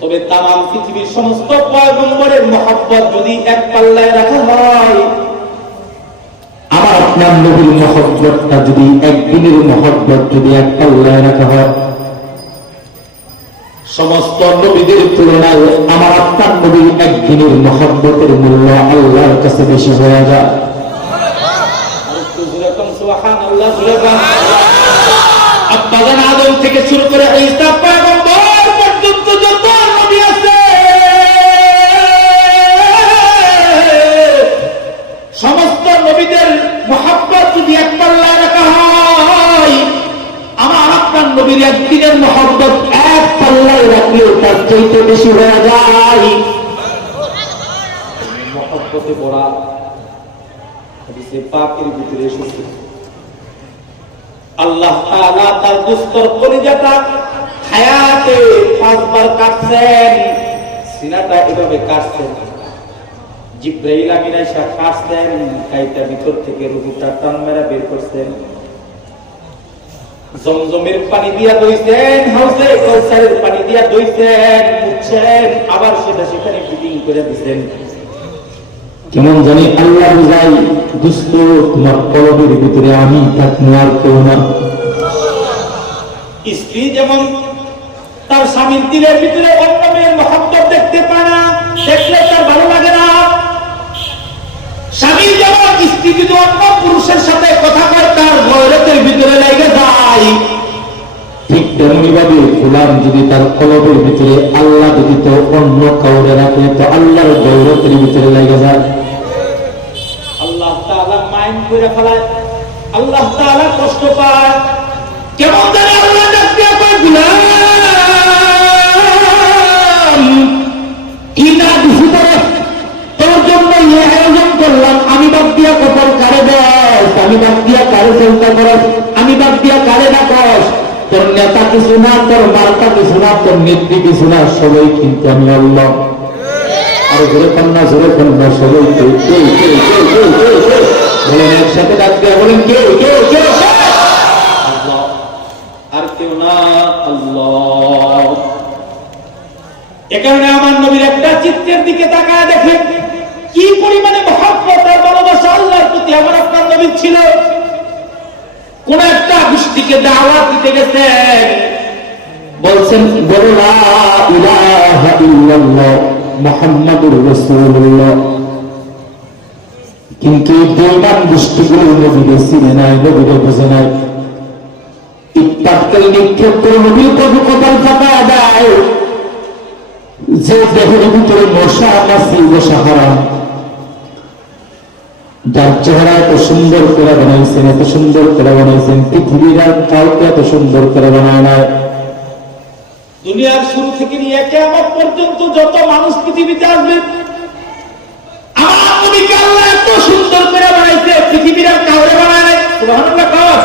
তবে তামাম পৃথিবীর সমস্ত পয়গম্বরের মহব্বত যদি এক পাল্লায় রাখা হয়, আমার আপনার নবীর মহব্বতটা যদি একদিনের মহব্বত যদি এক পাল্লায় রাখা হয়, সমস্ত নবীদের তুলনায় আমার আপনার নবীর একদিনের মহব্বতের মূল্য আল্লাহর কাছে বেশি হয়ে যায়। আব্বাজান আদম থেকে শুরু করে ঈসা পয়গম্বর পর্যন্ত যত নবী আছে, সমস্ত নবীদের মহব্বত যদি এক পাল্লায় রাখা হয়, আমার আপনার নবীর একদিনের মহব্বত এক পাল্লায় রাখলেও তার চাইতে বেশি হয়ে যায়। মহব্বতে ভরা হাদিসে পাকের ভিতরে এসেছে, আল্লাহ তাআলা তার দুস্তর কলিজাটা হায়াতে 5 বার কাটছেন, সিনাটা এভাবে কাটছেন। জিবরাইল আমিন এসে কাটছেন, কাইটা ভিতর থেকে রূহটা টান মেরা বের করছেন। জমজমের পানি দিয়া দইছেন, হাউজে কাউসারের পানি দিয়া দইছেন, মুছছেন, আবার সেটা সেখানে ফিটিং করে দিবেন। কেমন জানি আল্লাহ বুঝাই, দুষ্ট তোমার কলবের ভিতরে আমি থাকবো আর কেউ না। স্ত্রী যেমন তার স্বামীর দিলের ভিতরে অন্য মেয়ের মহব্বত দেখতে পায় না, দেখলে তার ভালো লাগে না। স্বামী যেমন স্ত্রী যদি অন্য পুরুষের সাথে কথা কয়, তার গয়রতের ভিতরে লেগে যায়। ঠিক তেমনি ভাবে গোলাম যদি তার কলবের ভিতরে আল্লাহ যদি তো অন্য কাউরে রাখে, তো আল্লাহর গৌরবের ভিতরে লেগে যায়। আল্লাহ তাআলা মাইন্ড করে ফেলায়, আল্লাহ তাআলা কষ্ট পায়। কেমন জানে আল্লাহ ডাক দিয়া কয়, গোলাম কি না দিছি তোরে, তোর জন্য এই আয়োজন করলাম, আমি বাদ দিয়া কপাল কারে দেয়, আমি বাদ দিয়া কারে চিন্তা করস, আমি বাদ দিয়া কারে ডাকস। তোর নেতা কিছু না, তোর মার্কা কিছু না, তোর নেত্রী কিছু না, সবাই কিন্তু আমি আল্লাহ। আর জোরে কন্যা, জোরে কন্যা, সবাই কেউ কেউ কেউ কেউ কেউ কেউ কেউ বলেন, একসাথে ডাক দেয়া বলেন কেউ কেউ কেউ আল্লাহ, আর কেউ না, আল্লাহ। এ কারণে আমার নবীর একটা চিত্রের দিকে তাকায় দেখেন কি পরিমাণে মহব্বত আর ভালোবাসা। আল্লাহর প্রতি আমার আপনার নবী ছিল। কোন একটা গোষ্ঠীকে দাওয়াত দিতে গেছেন, বলছেন বলো লা ইলাহা ইল্লাল্লাহ মুহাম্মাদুর রাসূলুল্লাহ। কিন্তু বেঈমান গোষ্ঠীগুলো নবীকে চিনে নাই, নবীকে বোঝে নাই। ইত্তাকাল নিক্ষেপ করে নবীর কবি কপাল ফাঁকা দেয় যে দেহের ভিতরে মশা মাছি বসা হারাম। যার চেহারা এত সুন্দর করে বানাইছেন, এত সুন্দর করে বানাইছেন, পৃথিবীর আর কাউকে এত সুন্দর করে বানায় নাই। দুনিয়ার শুরু থেকে নিয়ে কিয়ামত পর্যন্ত যত মানুষ পৃথিবীতে আসবে, আমার নবীকে আল্লাহ এত সুন্দর করে বানাইছে, পৃথিবীর আর কাউকে বানায় নাই। সুবহানাল্লাহ। কাজ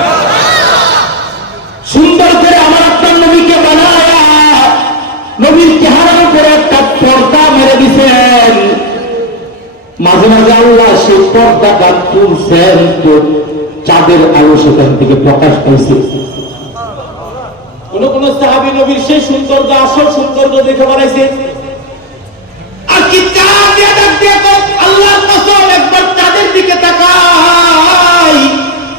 সুন্দর করে আমার আপনার নবীকে বানায়া নবীর চেহারার উপরে একটা পর্দা মেরে দিছেন। মাঝে মাঝে আল্লাহ সেই পর্দাটা তুলছেন, তো চাঁদের আলো সেখান থেকে প্রকাশ পাইছে। কোন কোন সাহাবী নবীর সেই সৌন্দর্য, আসল সৌন্দর্য দেখে বানাইছে। আর কি চাঁদ দিয়ে ডাক দিয়ে আল্লাহর কসম, একবার চাঁদের দিকে তাকাই,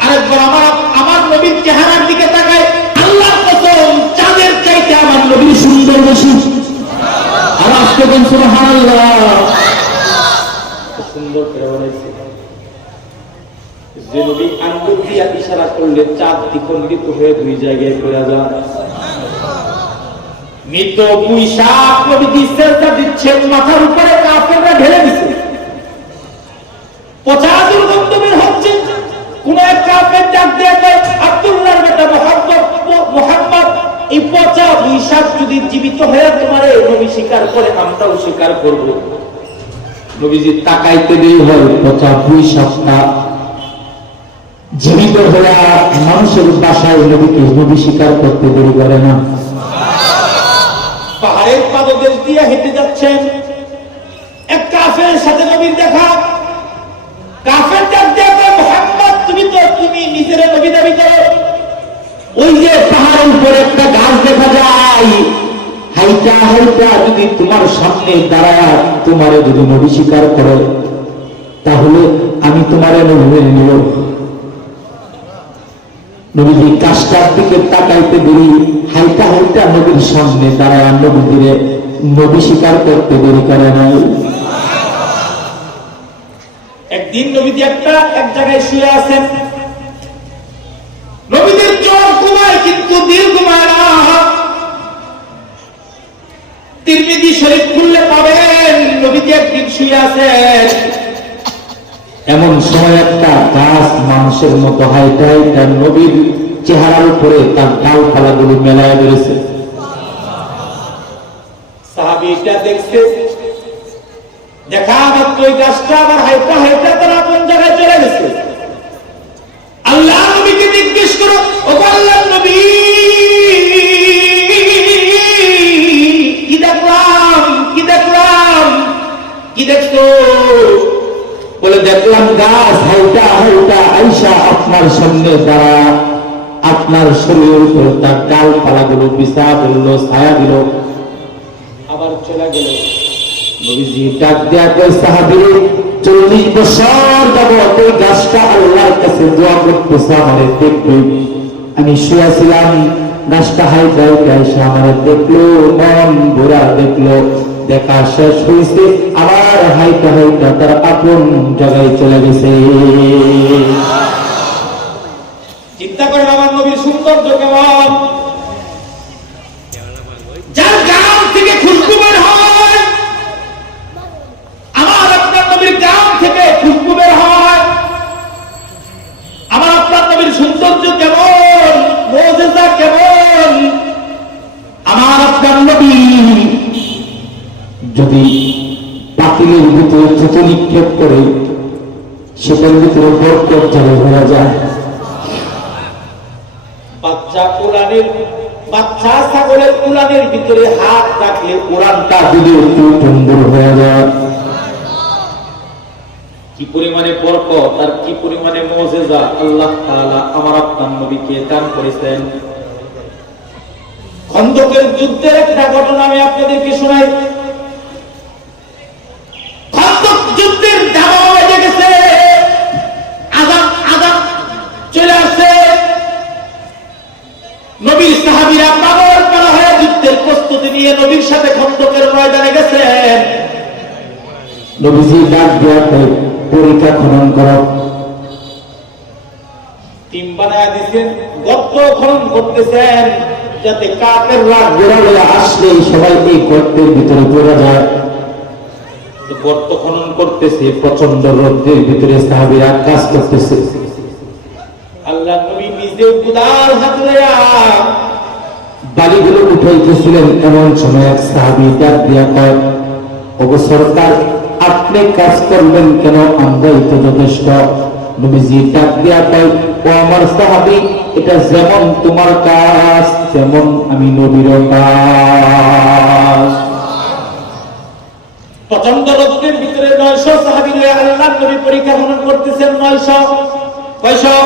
আরেকবার আমার নবীর চেহারার দিকে তাকাই, আল্লাহর কসম চাঁদের চাইতে আমার নবীর সুন্দর বেশি। আর আজকে বলছেন সুবহানাল্লাহ। সুন্দর করে বানাইছে যে নবী আঙ্গুল দিয়া ইশারা করলে চাঁদ দ্বিখণ্ডিত হয়ে দুই জায়গায় পড়ে যায়। মৃত পুঁইশাক নবী সেজদা দিচ্ছেন, মাথার উপরে কাফেররা ঢেলে দিছে, পচা দুর্গন্ধ বের হচ্ছে। কোন এক কাফের ডাক দিয়ে কয়, আব্দুল্লাহর বেটা মুহাম্মদ, এই পচা পুঁইশাক যদি জীবিত হয়ে তোমার নবী স্বীকার করে, আমরাও স্বীকার করব। নবীজি তাকাইতে দেরি হয়, পচা পুঁই শাকটা জীবিত হয়ে মানুষের বাসায় নবীকে নবী স্বীকার করতে দেরি করে না। পাহাড়ের পাদদেশ দিয়ে হেঁটে যাচ্ছেন, এক কাফের সাথে নবীর দেখা। কাফের ডাক দিয়ে কয়, মুহাম্মদ তুমি নিজের নবী দাবি করো। ওই যে পাহাড়ের উপরে একটা গাছ দেখা যায়, হাইটা হাইটা যদি তোমার সামনে দাঁড়ায় তোমারে যদি নবী স্বীকার করে, তাহলে আমি তোমারে নবী মেনে নিব। নবীজি গাছটার দিকে তাকাইতে দেরি, হাইটা হাইটা নবীর সামনে দাঁড়ায় নবীজিরে নবী স্বীকার করতে দেরি করে নাই। একদিন নবীজি এক জায়গায় শুয়ে আছেন। নবীদের চোখ ঘুমায় কিন্তু দিল ঘুমায় না। তিরমিজি শরীফ খুললে পাবেন নবীজি একদিন শুয়ে আছেন। এমন সময় একটা গাছ মানুষের মতো হাইটা হাইটা নবীর চেহারার উপরে তার ডালপালাগুলো মেলায় বেড়েছে। সাহাবীটা দেখছে, দেখা মাত্র ওই গাছটা আবার হাইটা হাইটা তার আপন জায়গায় চলে গেছে। আল্লাহ নবীকে জিজ্ঞেস করো, ও আল্লাহর নবী, কি দেখলাম কি দেখছো? বলে দেখলাম গাছ হাইটা হাইটা আইসা আপনার সামনে দাঁড়া, আপনার শরীরের উপর তার ডালপালাগুলো বিছা বললো, ছায়া দিল, আবার চলে গেল। নবীজি ডাক দেয়া কই, সাহাবী 40 বছর যাবত ওই গাছটা আল্লাহর কাছে দোয়া করতেছে আমারে দেখবে। আমি শুয়েছিলাম, গাছটা হাইটা হাইটা আইসা আমারে দেখলো, মন ভরা দেখলো, দেখা শেষ হয়েছে, আবার হাইটা হাইটা তার আপন জায়গায় চলে গেছে। চিন্তা করেন আমার নবীর সৌন্দর্য কেমন। যার গাম থেকে খুশবু বের হয়, আমার আপনার নবীর গাম থেকে খুশবু বের হয়। আমার আপনার নবীর সৌন্দর্য কেমন, মুজিজা কেমন। আমার আপনার নবী যদি পাতিলের ভিতরে থুতু নিক্ষেপ করে, সেটার ভিতরে বরকত জারি হয়ে যায়। বাচ্চা ছাগলের উলানের ভিতরে হাত রাখলে কোরআনটা যদি একটু সুন্দর হয়ে যায়, কি পরিমাণে বরকত আর কি পরিমাণে মুজিজা আল্লাহ তাআলা আমার আপনার নবীকে দান করেছেন। খন্দকের যুদ্ধের একটা ঘটনা আমি আপনাদেরকে শোনাই। খন্দক যুদ্ধের ধাওয়া হয়ে গেছে, ময়দানে গেছেন, নবীজি ডাক দিয়া পরীক্ষা খনন করো। টিম বানায় দিচ্ছেন, গর্ত খনন করতেছেন যাতে কাফেররা ঘোরা হয়ে আসলে সবাই এই গর্তের ভিতরে পড়ে যায়। গর্ত খনন করতেছে, প্রচন্ড রোদ্রের ভিতরে সাহাবীরা কাজ করতেছে। আল্লাহ নবী নিজে উদার হাত লইয়া বালিগুলো উঠাইতেছিলেন। এমন সময় এক সাহাবী ডাক দিয়া কয়, ওগো সরকার, আপনি কাজ করবেন কেন? আমরাই তো যথেষ্ট। নবীজি ডাক দিয়া কয়, ও আমার সাহাবী, এটা যেমন তোমার কাজ তেমন আমি নবীর কাজ। প্রচন্ড রোদ্রের ভিতরে 900 সাহাবী লইয়া আল্লাহ নবী পরীক্ষা খনন করতেছেন। 900 কয়শো?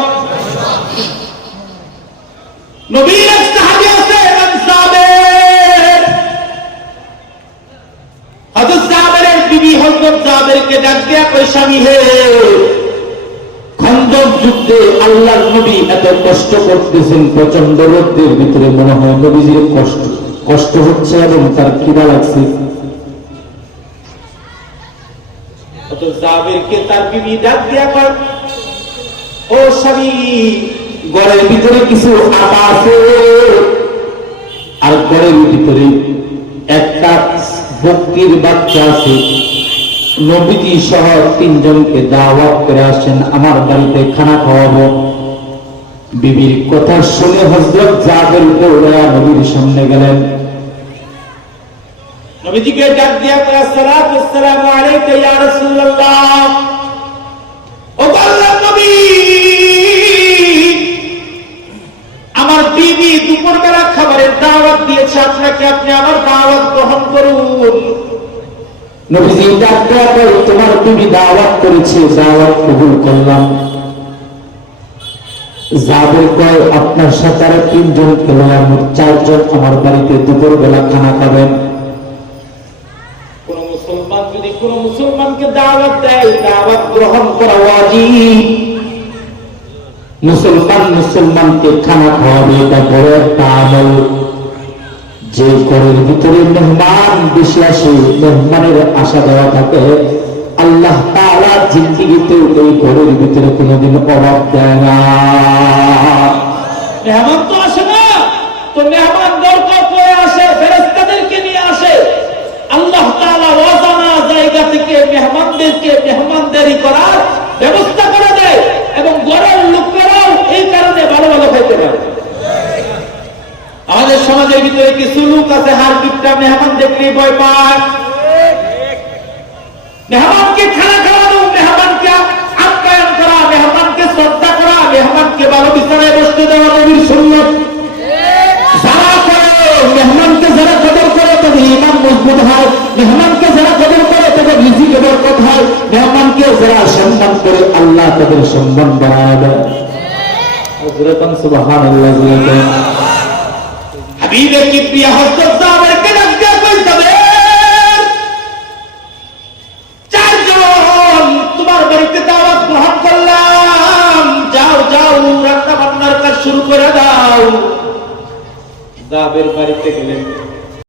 নবীর এক সাহাবী আছে ইমাম জাবের। হযরত জাবেরের বিবি হযরত জাবেরকে ডাক দিয়া কই, স্বামী হে, খন্দক যুদ্ধে আল্লাহর নবী এত কষ্ট করতেছেন, প্রচন্ড রোদ্রের ভিতরে মনে হয় নবীজির কষ্ট হচ্ছে এবং তার খিদা লাগছে। হযরত জাবেরকে তার বিবি ডাক দিয়া কয়, ও স্বামী, ঘরের ভিতরে কিছু আটা আছে আর ঘরের ভিতরে একটা বকরির বাচ্চা আছে। নবীজি সহ 3 জনকে দাওয়াত করে আসেন, আমার বাড়িতে খানা খাওয়াবো। বিবির কথা শুনে হযরত জাবের দৌড়া নবীর সামনে গেলেন। নবীজিকে ডাক দিয়া কয়, আসসালাতু ওয়াসসালামু আলাইকা ইয়া রাসূলুল্লাহ। ও আল্লাহর নবী, আমার বিবি দুপুরবেলা খাবারের দাওয়াত দিয়েছে আপনাকে, আপনি আমার দাওয়াত গ্রহণ করুন। নবীজি ডাক দেয়া কয়, তোমার বিবি দাওয়াত করেছে, দাওয়াত কবুল করলাম। জাবের কয়, আপনার সাথে আর 3 জন লইয়া মোট 4 জন আমার বাড়িতে দুপুরবেলা খানা খাবেন। কোন মুসলমান যদি কোন মুসলমানকে দাওয়াত দেয়, দাওয়াত গ্রহণ করা ওয়াজিব। মুসলমানকে খানা খাওয়াবে, এটা বড় একটা আমল। যে ঘরের ভিতরে মেহমান বেশি আসে, মেহমানের আশা দেওয়া থাকে, আল্লাহ তাআলা জিন্দেগিতে এই ঘরের ভিতরে কোনোদিন অভাব দেয় না। মেহমান তো আসে না, তো মেহমান দরকার পড়ে আসে, ফেরেশতাদেরকে নিয়ে আসে। আল্লাহ তাআলা অজানা জায়গা থেকে মেহমানদেরকে মেহমানদারি করার ব্যবস্থা করে দেয় এবং ঘরের লোকেরাও এই কারণে ভালো ভালো খাইতে পারে। আমাদের সমাজের ভিতরে কিছু লোক আছে, হার কিপটা, মেহমান দেখলেই ভয় পায়। মেহমানকে খানা খাওয়ানো, মেহমানকে আপ্যায়ন করা, মেহমানকে শ্রদ্ধা করা, মেহমানকে ভালো বিছানায় বসতে দেওয়া নবীর সুন্নাত। যারা করে, মেহমানকে যারা কদর করে তাদের ঈমান মজবুত হয়, মেহমানকে যারা কদর করে তাদের রিজিকে বরকত হয়, মেহমানকে যারা সম্মান করে আল্লাহ তাদের সম্মান বাড়ায় দেয়। হযরত সুবহানাল্লাহ। হাবিবে কিবরিয়া হযরত জাবেরকে ডাক দিয়া কই, জাবের, 4 জন তোমার বাড়িতে দাওয়াত গ্রহণ করলাম, যাও যাও রান্না বান্নার কাজ শুরু করে দাও। জাবের বাড়িতে গেলেন।